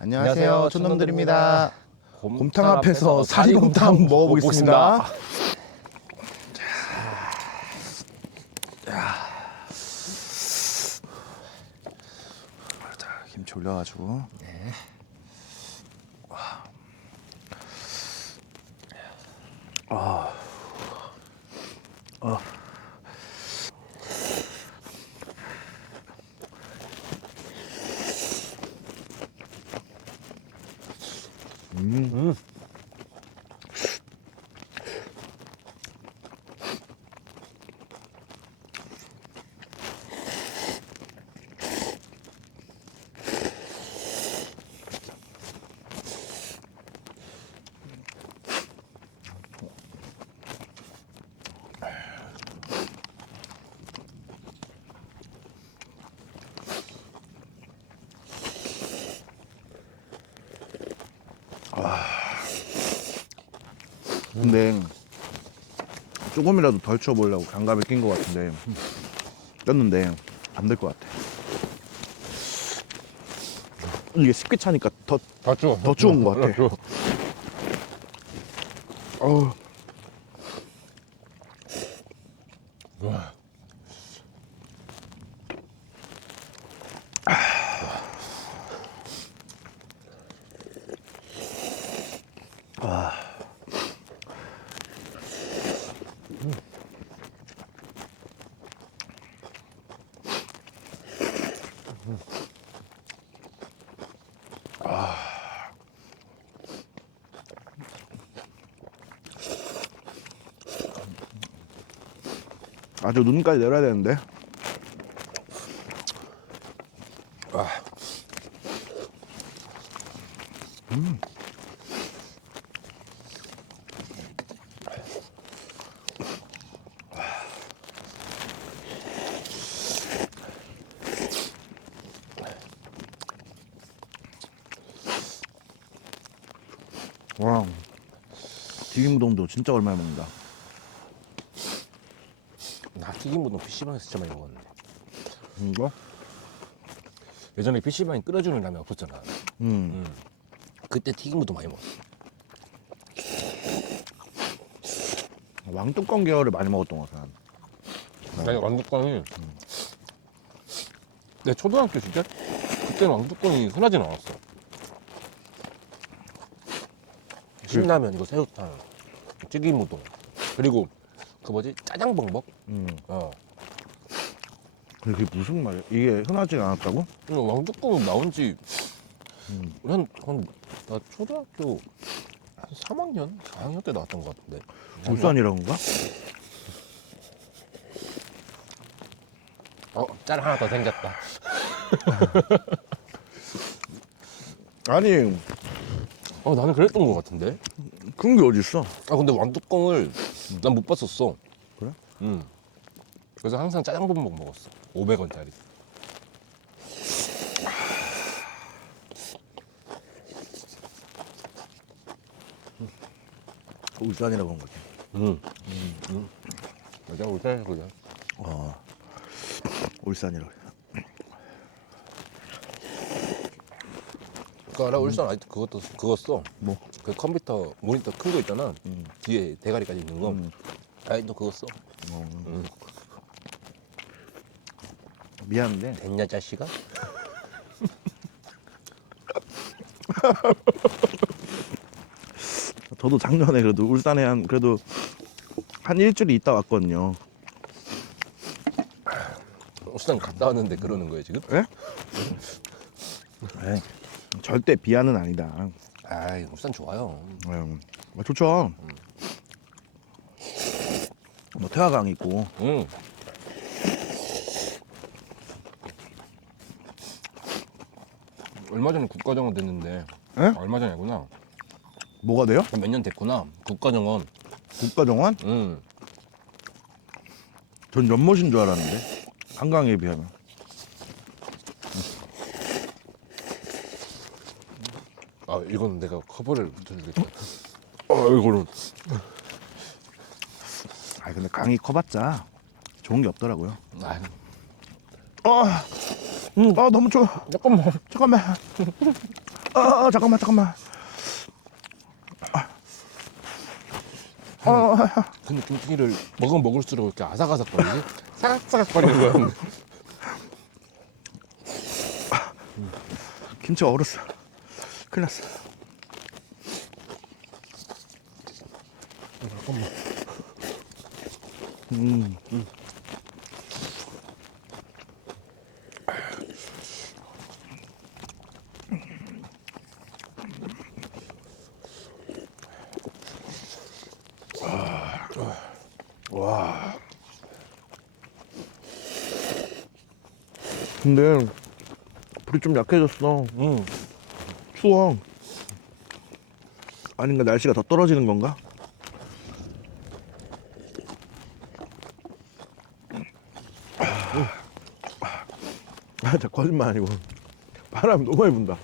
안녕하세요, 촌놈들입니다. 곰탕 앞에서 사리곰탕 먹어보겠습니다. 자, 김치 올려가지고. 네. 근데 조금이라도 덜 쳐보려고 장갑을 낀 것 같은데 꼈는데 안 될 것 같아. 이게 습기 차니까 더 추운 것 같아. 어우. 아주 눈까지 내려야 되는데. 와, 튀김우동도 진짜 오랜만에 먹는다. 나 튀김우동 PC방에서 진짜 많이 먹었는데. 이거? 예전에 PC방에 끓여주는 라면 없었잖아. 그때 튀김우동 많이 먹었어. 왕뚜껑 계열을 많이 먹었던 것 같아. 나 왕뚜껑이 내 초등학교 시절? 그때는 왕뚜껑이 흔하진 않았어. 신라면, 이거 새우탕, 튀김우동, 그리고 그 뭐지? 짜장범벅? 어. 그게 무슨 말이야? 이게 흔하지가 않았다고? 왕뚜껑 나온 지, 나 초등학교 한 3학년? 4학년 때 나왔던 것 같은데. 울산이란 건가? 짤 하나 더 생겼다. 아니, 나는 그랬던 것 같은데. 그런 게 어딨어? 근데 왕뚜껑을 난 못 봤었어. 그래? 응. 그래서 항상 짜장범벅 먹었어. 500원짜리. 울산이라고 한 거지. 응. 맞아, 울산에서 그래. 울산이라고. 알아? 울산 아직도 그거 써. 뭐? 그 컴퓨터 모니터 큰 거 있잖아. 뒤에 대가리까지 있는 거. 아직도 그거 써. 미안한데 됐냐, 자식아? 저도 작년에 그래도 울산에 그래도 한 일주일 있다 왔거든요. 울산 갔다 왔는데 그러는 거예요, 지금? 예? 에이, 절대 비하는 아니다. 아이, 울산 좋아요. 좋죠. 뭐 태화강 있고. 응. 얼마 전에 국가정원 됐는데. 예? 얼마 전이구나. 뭐가 돼요? 몇 년 됐구나. 국가정원. 국가정원? 응. 전 연못인 줄 알았는데 한강에 비하면. 이건 내가 커버를 못해주겠다. 이거는. 근데 강이 커봤자 좋은 게 없더라고요. 너무 좋아. 잠깐만. 잠깐만. 잠깐만. 근데 김치를 먹으면 먹을수록 이렇게 아삭아삭거리지? 사각사각거리는 거야. 김치가 얼었어. 큰일 났어. 잠깐만. 와. 근데 불이 좀 약해졌어. 추워. 아닌가 날씨가 더 떨어지는 건가? 진짜 거짓말 아니고 바람이 너무 많이 분다.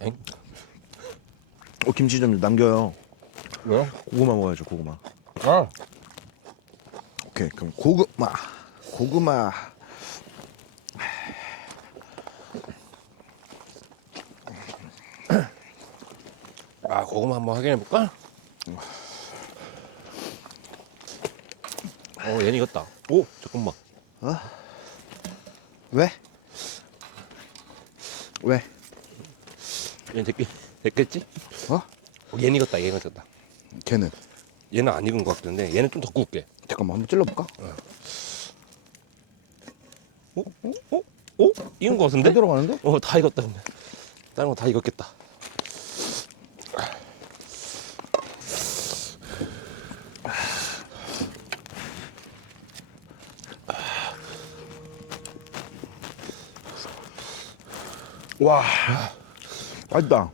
엥? 김치 좀 남겨요. 왜요? 고구마 먹어야죠, 고구마. 아, 오케이, 그럼 고구마. 고구마 한번 확인해볼까? 얘는 익었다. 오, 잠깐만. 왜? 얘는 됐겠지? 얘는 익었다, 얘는 익었다. 걔는? 얘는 안 익은 것 같은데, 얘는 좀 더 구울게. 잠깐만, 한번 찔러볼까? 익은 것 같은데? 다 들어가는데? 다 익었다. 근데. 다른 거 다 익었겠다. 와, 맛있다.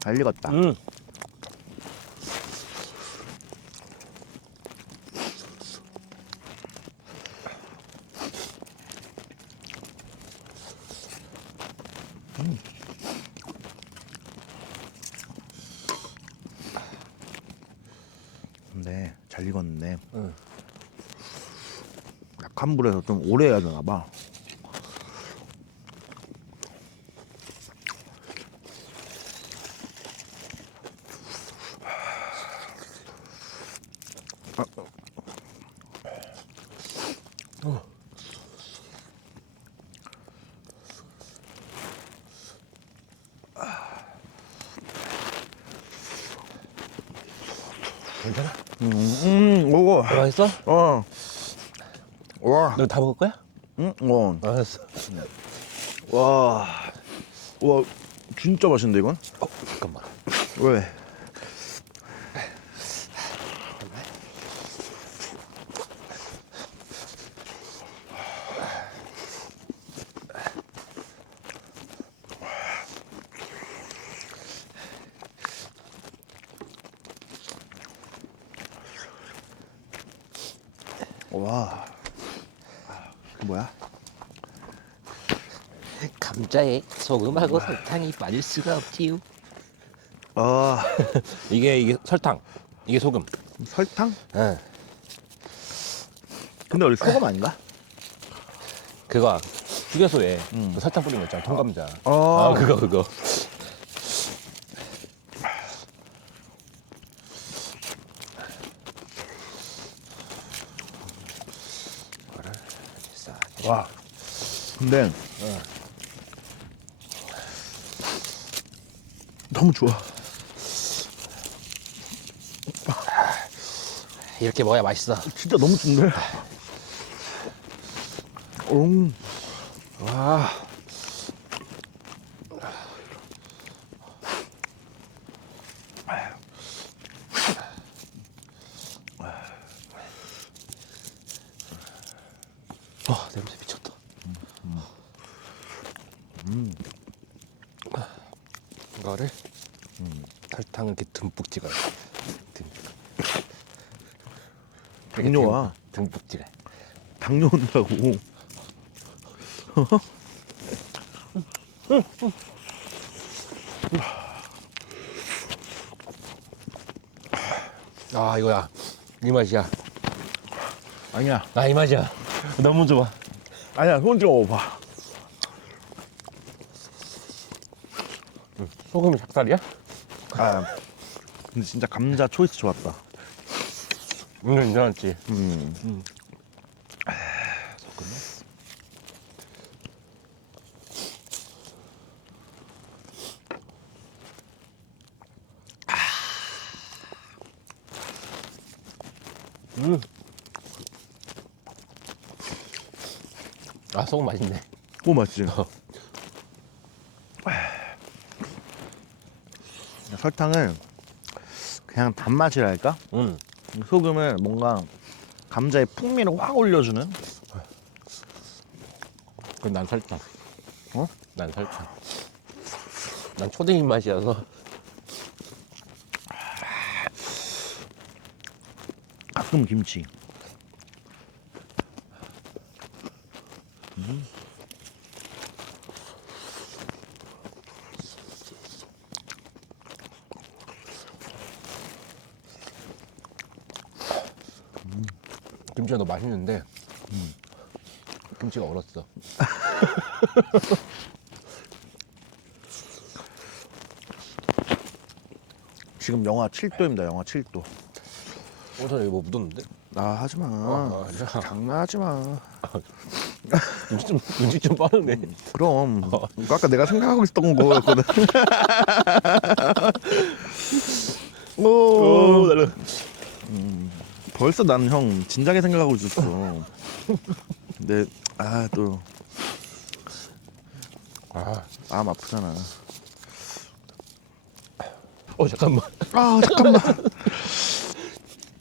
잘 익었다. 근데 잘 익었는데 약한 불에서 좀 오래 해야 되나 봐. 괜찮아? 오고. 맛있어? 와. 너 다 먹을 거야? 알았어. 와. 와, 진짜 맛있는데 이건? 잠깐만. 왜? 와. 그 뭐야? 감자에 소금하고 설탕이 빠질 수가 없지요. 이게 설탕. 이게 소금. 설탕? 응. 근데 원래 소금 아닌가? 그거 휴게소에 그 설탕 뿌린 거 있잖아. 통감자. 아. 그거. 와. 근데 너무 좋아. 이렇게 먹어야 맛있어. 진짜 너무 좋네. 와. 냄새 미쳤다. 이거를 설탕을 이렇게 듬뿍 찍어요. 듬뿍. 당뇨와 듬뿍 찍어요. 당뇨 온다고. 아 이거야. 이 맛이야. 아니야. 아 이 맛이야. 너무 좋아. 아니야, 손 찍어 먹어봐. 소금이 삭살이야? 아, 근데 진짜 감자 초이스 좋았다. 괜찮았지. 소금. 아 소금 맛있네. 오, 맛있지? 설탕을 그냥 단맛이랄까? 소금을 뭔가 감자의 풍미를 확 올려주는? 그건 난 설탕. 어? 난 설탕. 난 초딩 입맛이어서. 가끔 김치. 김치가 너무 맛있는데 김치가 얼었어. 지금 영하 7도입니다. 영하 7도. 오늘 여기 뭐 묻었는데? 아, 하지마. 진짜. 장난하지마. 눈치 좀 빠르네. 그럼 이거 아까 내가 생각하고 있었던 거였거든. 오, 벌써 난 형 진작에 생각하고 있었어. 근데 또 아, 마음 아프잖아. 잠깐만. 아, 잠깐만.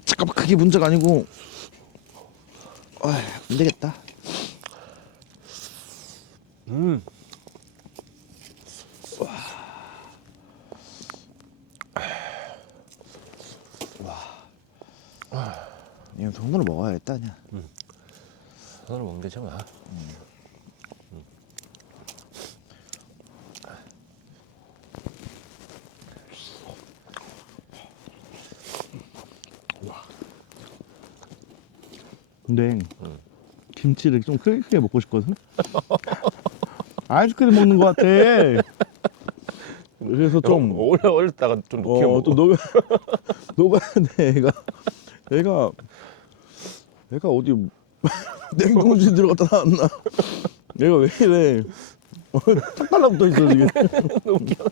잠깐만, 그게 문제가 아니고. 안 되겠다. 이거 손으로 먹어야겠다, 그냥. 손으로 먹는 게 좋아. 근데 김치를 좀 크게 먹고 싶거든. 아이스크림 먹는 것 같아. 그래서 좀 오래 얼렸다가 좀 녹여 먹어. 좀 녹아야 돼. 얘가 어디 냉동실 들어갔다 나왔나? 얘가 왜 이래? 탁 달라붙어 있어 지금. 웃겨.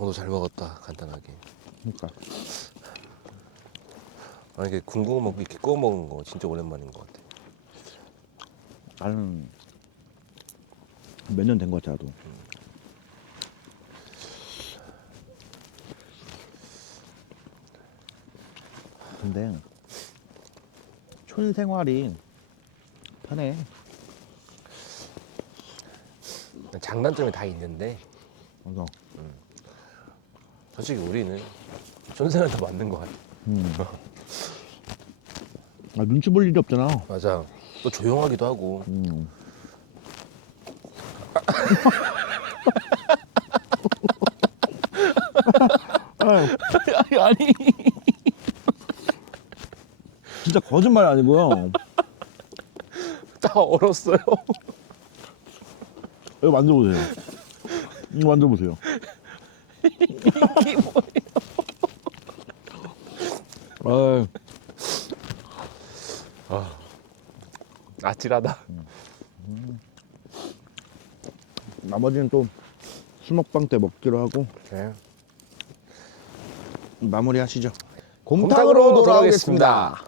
오늘 잘 먹었다. 간단하게. 그러니까 이게 군고구 먹고 이렇게 구워 먹는 거 진짜 오랜만인 것 같아. 나는 몇 년 된 것 같아 나도. 근데 촌 생활이 편해. 장단점이 다 있는데 맞아. 솔직히 우리는 촌생활 더 맞는 것 같아. 눈치 볼 일이 없잖아. 맞아. 또 조용하기도 하고. 아니 진짜 거짓말 아니고요. 다 얼었어요. 이거 만져보세요. 이거 만져보세요. 이게 뭐예요? 아찔하다. 나머지는 또 술 먹방 때 먹기로 하고 네. 마무리 하시죠. 곰탕으로 돌아오겠습니다.